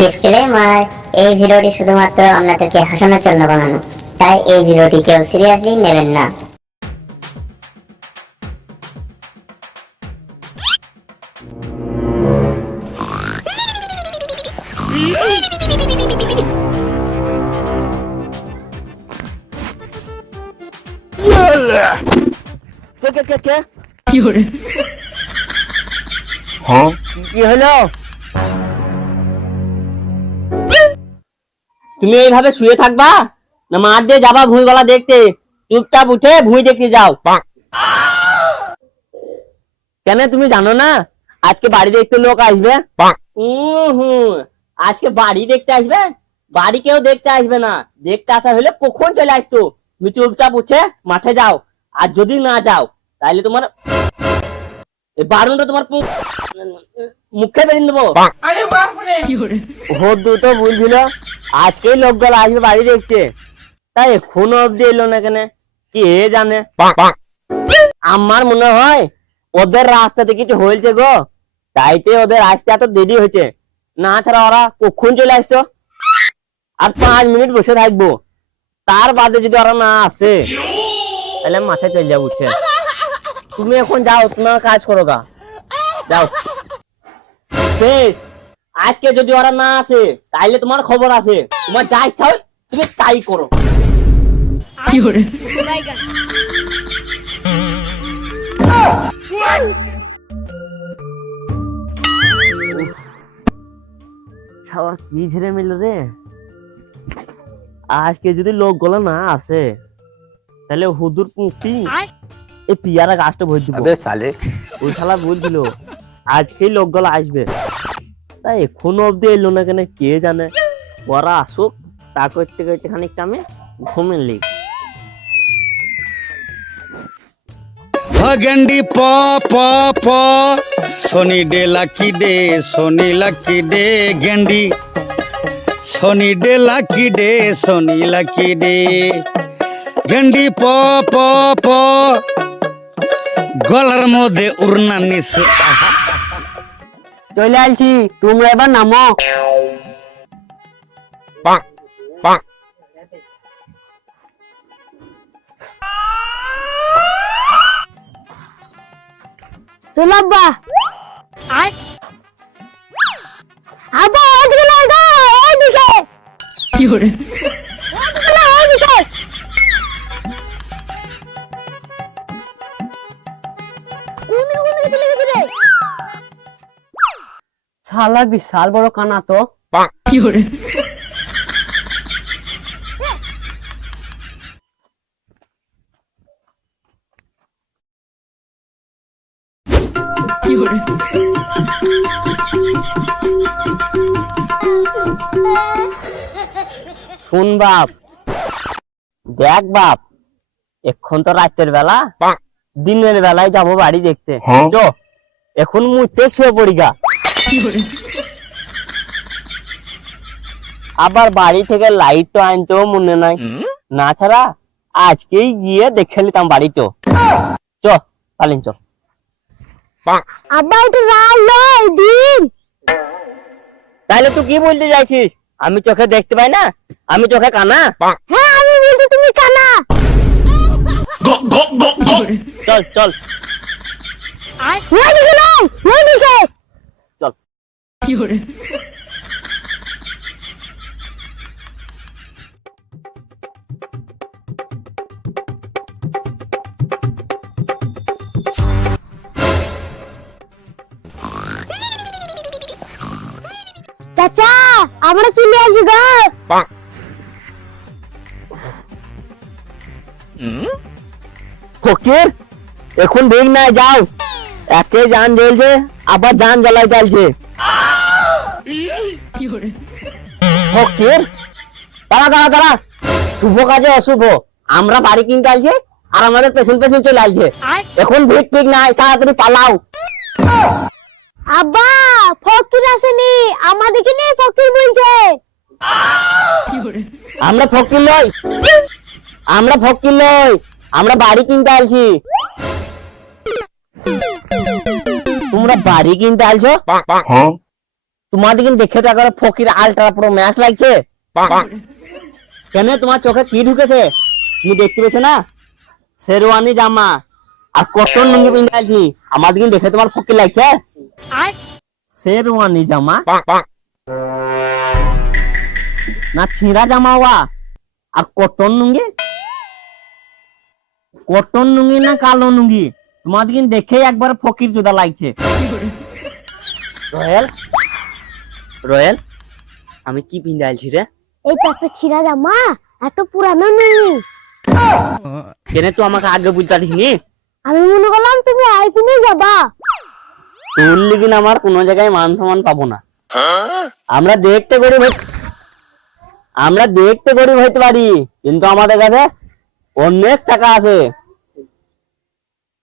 Disclaimer, এই ভিডিওটি শুধুমাত্র আপনাদেরকে হাসানোর জন্য বানানো, তাই এই ভিডিওটি কেউ সিরিয়াসলি নেবেন না। কি হলো? তুমি এইভাবে শুয়ে থাকবা না মাঠ দিয়ে যাবা ভুঁইগলা দেখতে? চুপচাপ উঠে ভুঁই দেখতে যাও। কেন তুমি জানো না আজকে বাড়ি দেখতে লোক আসবে? আজকে বাড়ি দেখতে আসবে? বাড়ি কেউ দেখতে আসবে না, দেখতে আসা হলে কখন চলে আসতো। তুমি চুপচাপ উঠে মাঠে যাও, আর যদি না যাও তাহলে তোমার বারণটা তোমার মুখে বেরিয়ে দেবো। দুটো বুঝছিল আজকেই লোকগুলো আসবে বাড়ি দেখতে, তাই এখনো অব্দি এলো না কেন কে জানে। আমার মনে হয় ওদের রাস্তাতে কিছু হয়েছে গো, তাইতে ওদের আসতে এত দেরি হয়েছে, না ছাড়া ওরা কখন চলে আসতো। আর 5 মিনিট বসে থাকবো, তার বাদে যদি ওরা না আসে তাহলে মাঠে চলে যাবো। তুমি এখন যাও, তোমার কাজ করো গা, যাও। বেশ, আজকে যদি ওরা না আসে তাইলে তোমার খবর আছে, তোমার যা ইচ্ছা হয় তুমি তাই করো। কি ঝেড়ে মিল রে, আজকে যদি লোকগুলো না আসে তাহলে হুদুর পুঁটি এই পিয়ারা গাছটা ভরে দিব। ওই শালা বলছিল আজকেই লোকগুলো আসবে, তাই এখনো অব্দি এলো না কেন কে জানে। ওরা আসুক, তা করতে করতে খানিকটা আমি ঘুমিয়ে লি। গেন্ডি প প প শনি ডে লাকি ডে, শনি লাকি ডে গেন্ডি, শনি ডে লাকি ডে, শনি লাকি ডে গেন্ডি প প প গলার মধ্যে উড়না নিছে। চলে আসছি, তোমরা এবার নামো। তোলাব্বা আয় আব্বা ওদিকে লাগা, ওদিকে কি করে ওদিকে চলে গেছে রে। শালা বিশাল বড় কানা তো। কি করে কি করে শুন বাপ, দেখ বাপ, এখন তো রাতের বেলা, দিনের বেলায় যাবো বাড়ি দেখতে। তো এখন মুইতে শুয়ে পড়ি গা। আবার বাড়ি থেকে লাইট তো আনতেও মনে নাই, না ছাড়া আজকেই গিয়ে দেখে নিতাম বাড়ি। তো চ পালিন চ। আব্বা একটু রাত লয় দিন। তাহলে তুই কি বলতে চাইছিস? আমি চোখে দেখতে পাই না? আমি চোখে কানা? হ্যাঁ আমি বলছি তুমি কানা। চল চল ওদিকে নয়, ওদিকে চল। কি করে চাচা আমরা চলে আসি গো। ফকির এখন ভেঙ না যাও, একে জান জ্বলছে আবার জান জ্বালাই চালছে। ফকির দাঁড়া দাঁড়া দাঁড়া, শুভ কাজে অশুভ, আমরা বাড়ি কিনতে আসছে আর আমাদের পেছন পেছন চলে আসছে। এখন ভিক ফিক নাই, তাড়াতাড়ি পালাও। আব্বা ফকির আসেনি, আমাদেরকে নিয়ে ফকির বলছে। আমরা ফকির লই, আমরা ফকির লই, আমরা বাড়ি কিনতে আসছি। তোমরা বাড়ি কিনতে আসছো? তোমাদের কিন্তু দেখে তো একবার ফকির আলট্রা প্রো ম্যাচ লাগছে। কেন তোমার চোখে কি ঢুকেছে তুমি দেখতে পেছো না? শেরওয়ানি জামা আর কটন লুঙ্গি পিন্ধে আছি, আমাদের কিন্তু দেখে তোমার ফকির লাগছে। শেরওয়ানি জামা না ছিঁড়া জামা হওয়া আর কটন লুঙ্গি, কটন লুঙ্গি না কালো লুঙ্গি, তোমাদের কিন্তু দেখে একবার ফকির চোদা লাগছে। রয়েল রয়েল আমি কি পিন্ধে আলছি রে? এইটা একটা ছিঁড়া জামা, একটা পুরানো নেই। কেন তুই আমাকে আগে বুঝতে পারিসনি? আমি মনে করলাম তুমি আইপিনে যাবা। তোর লিগিন আমার কোনো জায়গায় মান সম্মান পাবো না। আমরা দেখতে গরিব হইতে পারি, কিন্তু আমাদের কাছে অনেক টাকা আছে।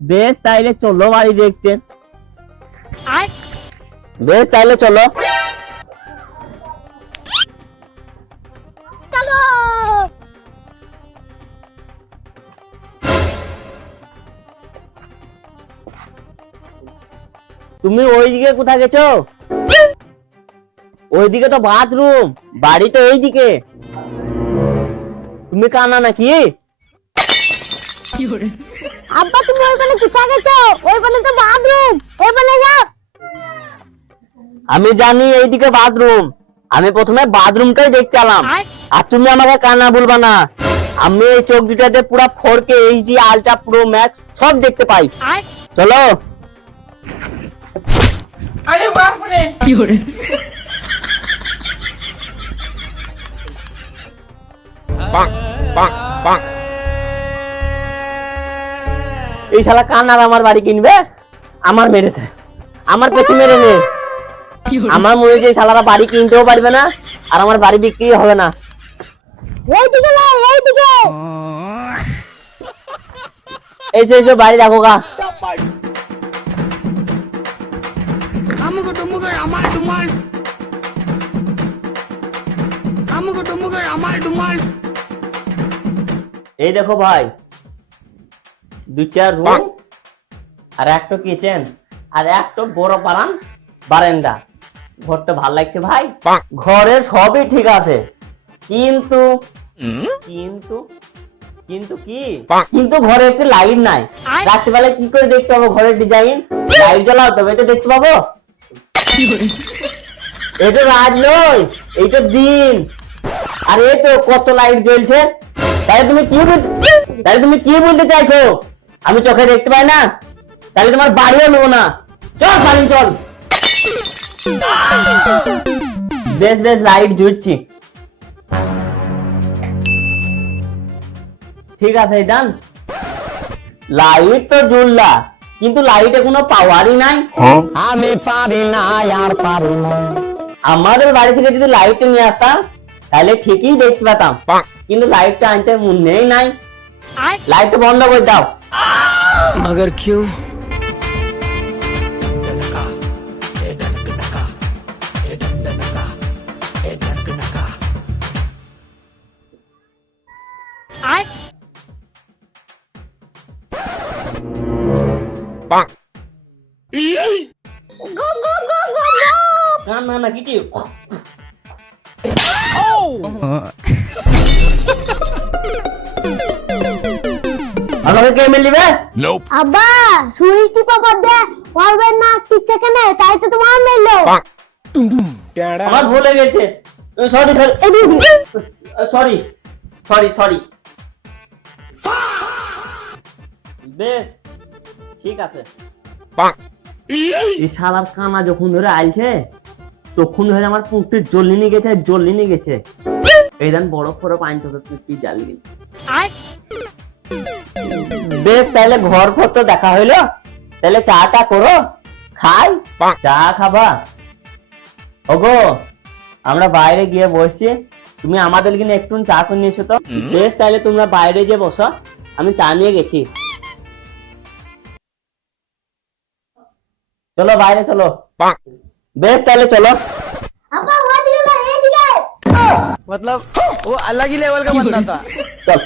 বেশ তাইলে চলো বাড়ি দেখতে। বেশ তাইলে চলো। চলো। তুমি ওইদিকে কোথায় গেছো? ওইদিকে তো বাথরুম, বাড়ি তো এইদিকে। তুমি কানা নাকি? আব্বা তুমি ওইখানে কোথায় গেছো? ওইখানে তো বাথরুম, ওইখানে যাও। আমি জানি এইদিকে বাথরুম, আমি প্রথমে বাথরুমটাই দেখতে এলাম। আর তুমি আমাকে কানা বলবা না। আমি এই চোখ দুটাতে পুরো 4K HD ultra pro max সব দেখতে পাই। চলো। এই শালা কানার আমার বাড়ি কিনবে, আমার মেরেছে, আমার পেছু মেরে নে। আমার মনে হচ্ছে এই শালারা বাড়ি কিনতেও পারবে না, আর আমার বাড়ি বিক্রি হবে না। এইদিকে না, এইদিকে। এসে বাড়ি রাখো গা। এই দেখো ভাই, দুইটা রুম আর একটা কিচেন আর একটা বড় বারান্দা। ঘরটা ভাল লাগছে ভাই, ঘরের সবই ঠিক আছে, কিন্তু কিন্তু কিন্তু কি কিন্তু ঘরে একটু লাইট নাই। রাত্রিবেলা কি করে দেখতে পাবো ঘরের ডিজাইন? লাইট জ্বালাও তবে তো দেখতে পাবো। এটা রাত নয়, এইটা দিন। আর এই তো কত লাইট জ্বলছে। তাহলে তুমি কি বলতে চাইছো? আমি চোখে দেখতে পাই না? তাহলে তোমার বাড়িও নেবো না। চল সালিম চল। বেশ বেশ লাইট জ্বলছি, ঠিক আছে ডান। লাইট তো জ্বললা, কিন্তু লাইটে কোনো পাওয়ারই নাই। আমি পারি না আর পারি না। আমাদের বাড়ি থেকে যদি লাইট নিয়ে আসতাম তাহলে ঠিকই দেখতে পেতাম, কিন্তু লাইটটা আনতে মনেই নাই। লাইটটা বন্ধ করে দাও। मगर क्यों? না না কিছু আমাকে কে মিলবে? আব্বা সুইচ টিপা কর দে, পারবে না টিপছে কেন? তাই তো তোমার মেলো। আমার ভুলে গেছে, সরি সরি সরি সরি। বেশ ঠিক আছে। এই শালার কানা যখন ধরে আইছে তখন ধরে আমার পুঁকটি জ্বলিনি গেছে। এই দেন বড় পাইন তো তুই জ্বালি। বেশ তাহলে ঘর তো দেখা হইলো, তাহলে চাটা করো, খাই। চা খাবা? ওগো আমরা বাইরে গিয়ে বসছি, তুমি আমাদের কিনে একটু চা করে নিয়ে এসো তো। বেশ তাহলে তোমরা বাইরে গিয়ে বসো, আমি চা নিয়ে গেছি। চলো বাইরে চলো। বেশ তাহলে চলো। আব্বা ওইদিকে না, এইদিকে। मतलब वो अलग ही लेवल का बंदा था। চল।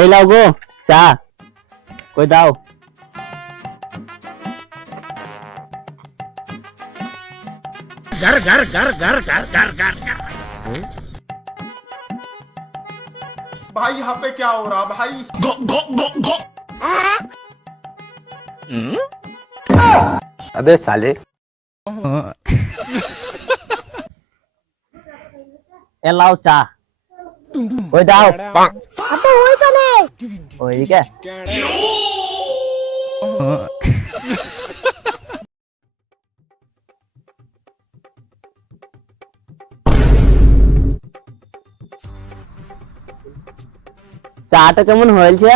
এই লাও গো চা, কই দাও। भाई यहाँ पे क्या हो रहा भाई? अबे साले এ লাও চা, কই দাও। আচ্ছা ওইখানে ওইদিকে চাটা কেমন হয়েছে?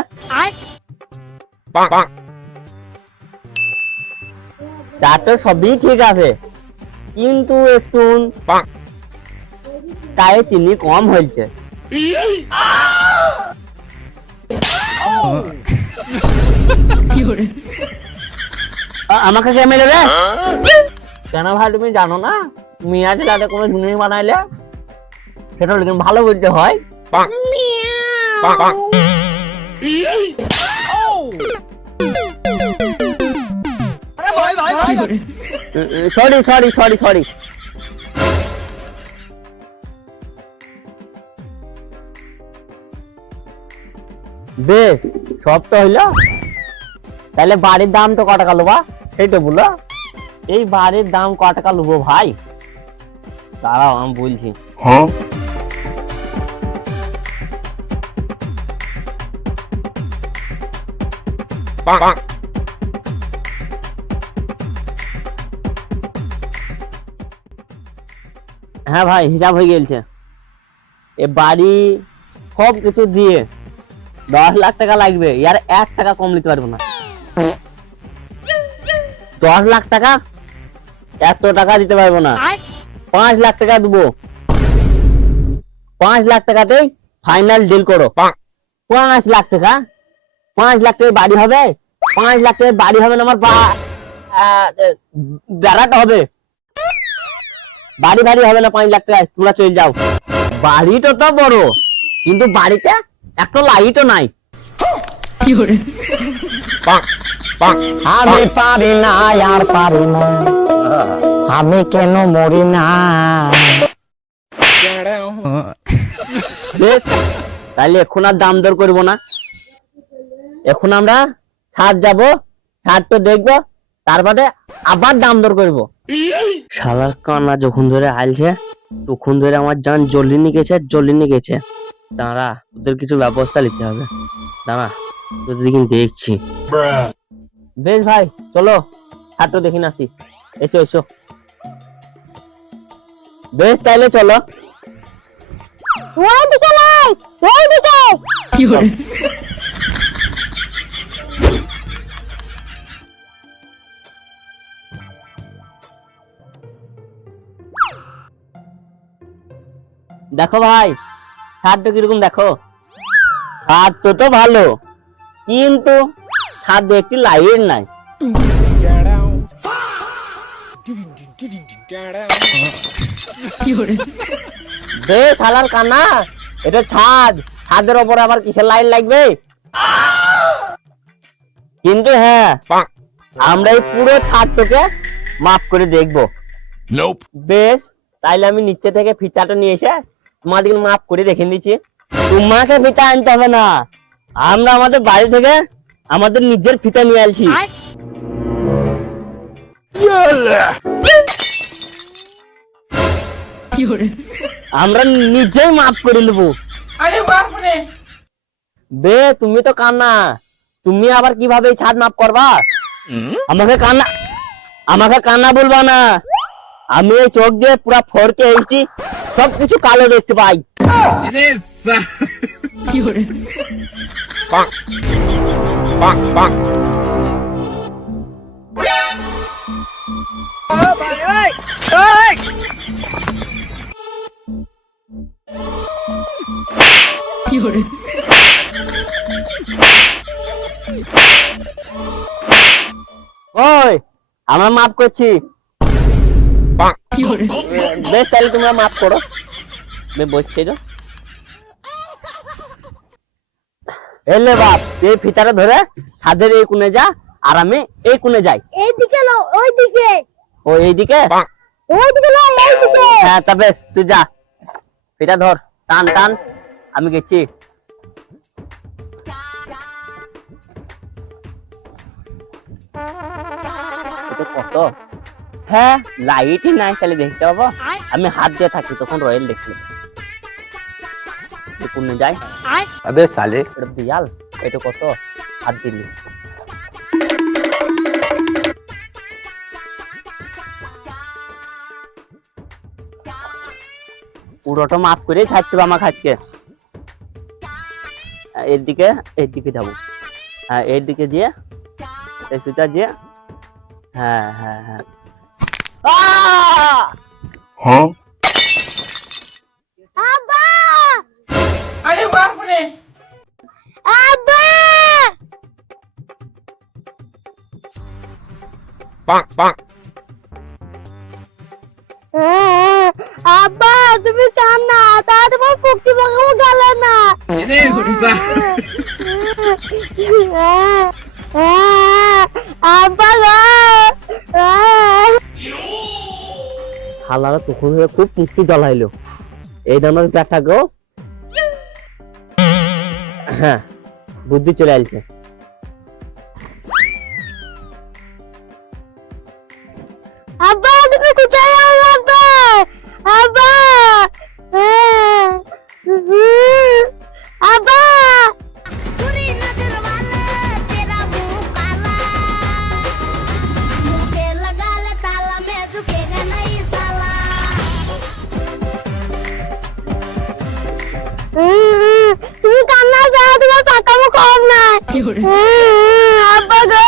চাটা সবই ঠিক আছে, কিন্তু একটু চায়ে চিনি কম হয়েছে। আমাকে কে মেরে দেবে? কেন ভাই তুমি জানো না মিয়া ছেলেটা কোনো জিনিস বানাইলে সেটা কিন্তু ভালো বলতে হয়। Sorry sorry sorry sorry. বেশ, সব তো হইলো, তাহলে বাড়ির দাম তো ক টাকা লোবা সেইটা বলো। এই বাড়ির দাম ক টাকা লোবো ভাই? দাঁড়াও আমি বলছি। হ্যাঁ ভাই, হিসাব হয়ে গেছে। এ বাড়ি সব কিছু দিয়ে 10 লাখ টাকা লাগবে, ইয়ার 1 টাকা কম নিতে পারবো না। 10 লাখ টাকা এত টাকা দিতে পারবো না, 5 লাখ টাকা দেবো। 5 লাখ টাকাতেই ফাইনাল ডিল করো। 5 লাখ টাকা, 5 লাখ টাকায় বাড়ি হবে? 5 লাখ টাকায় বাড়ি হবে না, আমার বেড়াটা হবে। বাড়ি ভাড়ি হবে না 5 লাখ টাকায়, তোমরা চলে যাও। বাড়িটা তো বড়, কিন্তু বাড়িতে একটা লাইটও নাই। আমি পারি না আর পারি না, আমি কেন মরি না। বেশ, তাহলে এখন আর দাম দর করবো না, এখন আমরা ছাদ যাব, ছাদ তো দেখবো, তারপরে আবার দাম দর করবো। শালার কানা যখন ধরে আইলছে তখন ধরে আমার জান জ্বলি গেছে। দাঁড়া, ওদের কিছু ব্যবস্থা নিতে হবে। দাঁড়া, তোদের কিন্তু দেখছি। বেশ ভাই, চলো ছাত্র দেখি আসি। এসো এসো। বেশ, তাইলে চলো। ওইদিকে নাই, ওইদিকে। দেখো ভাই, ছাদটা কিরকম দেখো। ছাদ তো ভালো, কিন্তু ছাদে একটি লাইট নাই। বেশ শালার কানা, এটা ছাদ, ছাদের ওপরে আবার কিসের লাইট লাগবে? কিন্তু হ্যাঁ, আমরা এই পুরো ছাদটাকে মাপ করে দেখবো। বেশ, তাইলে আমি নিচে থেকে ফিতাটা নিয়ে এসে তোমাদেরকে মাপ করে দেখে দিচ্ছি। তোমাকে ফিতা আনতে হবে না, আমরা আমাদের বাড়ি থেকে আমাদের নিজের ফিতা নিয়ে আসছি। আমরা নিজেই মাপ করে নেবো। বে, তুমি তো কান্না, তুমি আবার কিভাবে ছাদ মাপ করবা? আমাকে কান্না বলবা না। আমি এই চোখ দিয়ে পুরা ফরকে এসেছি, সবকিছু কালো দেখতে পাই। ওই, আমরা মাপ করছি। বেশ, তাহলে তোমরা মাপ করো। বসছে এলে বাপ এই ফিতাটা ধরে ছাদের এই কোণে যা আর আমি এই কোণে যাই। এইদিকে লো, ওইদিকে। ও এইদিকে? ওইদিকে লো, এইদিকে। হ্যাঁ তা বেশ তুই যা, ফিতা ধর, টান টান, আমি গেছি। এটা কত? হ্যাঁ লাইটই নাই, তাহলে দেখতে পাবো। আমি হাত দিয়ে থাকি তখন রয়েল দেখি কোনে যাই। अबे साले এটা দিয়াল, এটা কত? হাত দিলি পুরোটা মাফ করে থাকতে হবে আমাকে আজকে। এর দিকে যাবো। হ্যাঁ এর দিকে যেয়ে এই সুতা যে, হ্যাঁ হ্যাঁ হ্যাঁ। আব্বা! আরে বাপ রে! আব্বা! আব্বা তুমি কান না, তা তোমার পক্ষি বাগাবো গেলে না। আব্বা গো! হালারা তখন খুব মুক্তি জ্বলাইলো এই দামের দেখা গো। হ্যাঁ বুদ্ধি চলে আসছে। আব্বা তুমি কোথায় যাও আব্বা? আব্বা! আব্বা! बुरी नजर वाला तेरा मुंह काला, मुंह पे लगा ले ताला, मैं झुकेगा नहीं साला। তুমি কান্না যাও, তোমার পাকামো কম না। আব্বা গো!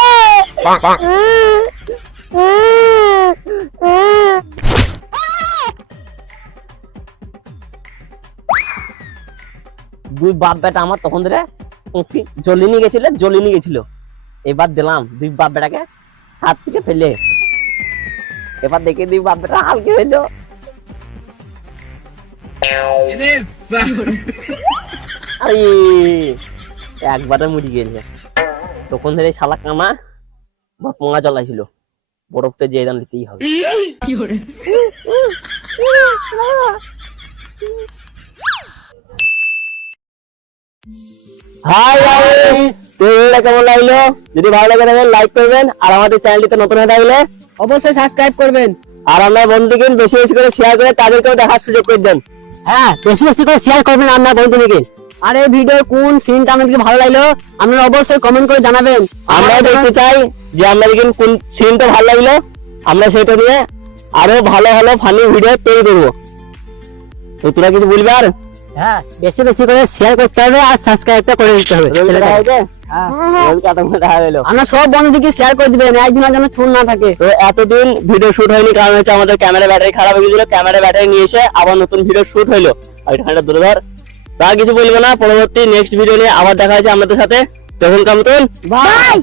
দুই বাপ বেটা আমার তখন ধরে জ্বলিনি গেছিল। এবার দিলাম দুই বাপ বেটাকে হাত থেকে ফেলে। এবার দেখে দুই বাপ বেটা হালকে হইলো। আরে একবারে মুড়ি গেছে। তখন ধরে শালা কানা পোঙা জ্বলাইছিল, বরফটা যে দাম দিতেই হবে। হাই গাইস, ভিডিওটা কেমন লাগলো? যদি ভালো লাগে তাহলে লাইক করবেন, আর আমাদের চ্যানেলটিতে নতুন হয়ে থাকলে অবশ্যই সাবস্ক্রাইব করবেন। আর আমরা বন্ধুকে বেশি বেশি করে শেয়ার করে তাদেরকেও দেখার সুযোগ করে দেন। হ্যাঁ বেশি বেশি করে শেয়ার করবেন আপনার বন্ধুকে। আর এই ভিডিওর কোন সিনটা আপনাদের ভালো লাগলো আপনারা অবশ্যই কমেন্ট করে জানাবেন। আমরাও দেখতে চাই যে আপনাদের কোন সিনটা ভালো লাগলো, আমরা সেটা নিয়ে আরো ভালো ভালো ফানি ভিডিও তৈরি করবো। তো তোরা কিছু বলবি? আর হ্যাঁ বেশি বেশি করে শেয়ার করতে হবে আর সাবস্ক্রাইবটা করে দিতে হবে। আমরা সব বন্ধুদেরকে শেয়ার করে দিবেন, একজনের জন্য ছুট না থাকে। তো এতদিন ভিডিও শুট হয়নি কারণ হচ্ছে আমাদের ক্যামেরা ব্যাটারি খারাপ হয়ে গেছিল। ক্যামেরা ব্যাটারি নিয়ে এসে আবার নতুন ভিডিও শুট হইলো। আর ঠান্ডা দূরে ধর, তা কিছু বলবো না। পরবর্তী নেক্সট ভিডিও নিয়ে আবার দেখা হচ্ছে আমাদের সাথে। তখন কামতুন বাই।